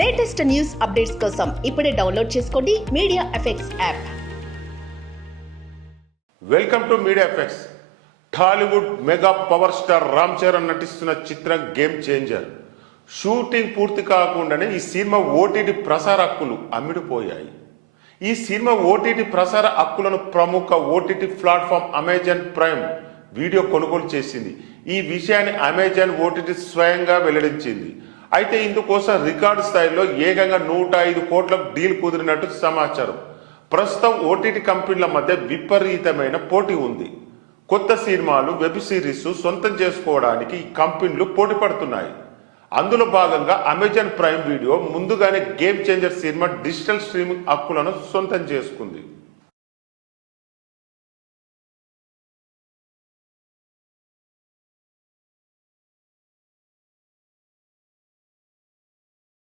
Latest news updates కోసం ఇప్పుడే download చేసుకోండి media effects app. Welcome to media effects. Tollywood mega power star Ram Charan నటిస్తున్న చిత్రం గేమ్ చేంజర్ షూటింగ్ పూర్తి కాకుండానే ఈ సినిమా ఓటీటీ ప్రసార హక్కులు అమ్ముడుపోయాయి. ఈ సినిమా ఓటీటీ ప్రసార హక్కులను ప్రముఖ OTT platform Amazon prime video కొనుగోలు చేసింది. ఈ విషయాన్ని అమెజాన్ ఓటీటీ స్వయంగా వెల్లడించింది. అయితే ఇందుకోసం రికార్డు స్థాయిలో ఏకంగా 105 కోట్ల డీల్ కుదిరినట్టు సమాచారం. ప్రస్తుతం ఓటీటీ కంపెనీల మధ్య విపరీతమైన పోటీ ఉంది. కొత్త సినిమాలు, వెబ్ సిరీస్ సొంతం చేసుకోవడానికి ఈ కంపెనీలు పోటీ పడుతున్నాయి. అందులో భాగంగా అమెజాన్ ప్రైమ్ వీడియో ముందుగానే game changer cinema digital streaming హక్కులను సొంతం చేసుకుంది.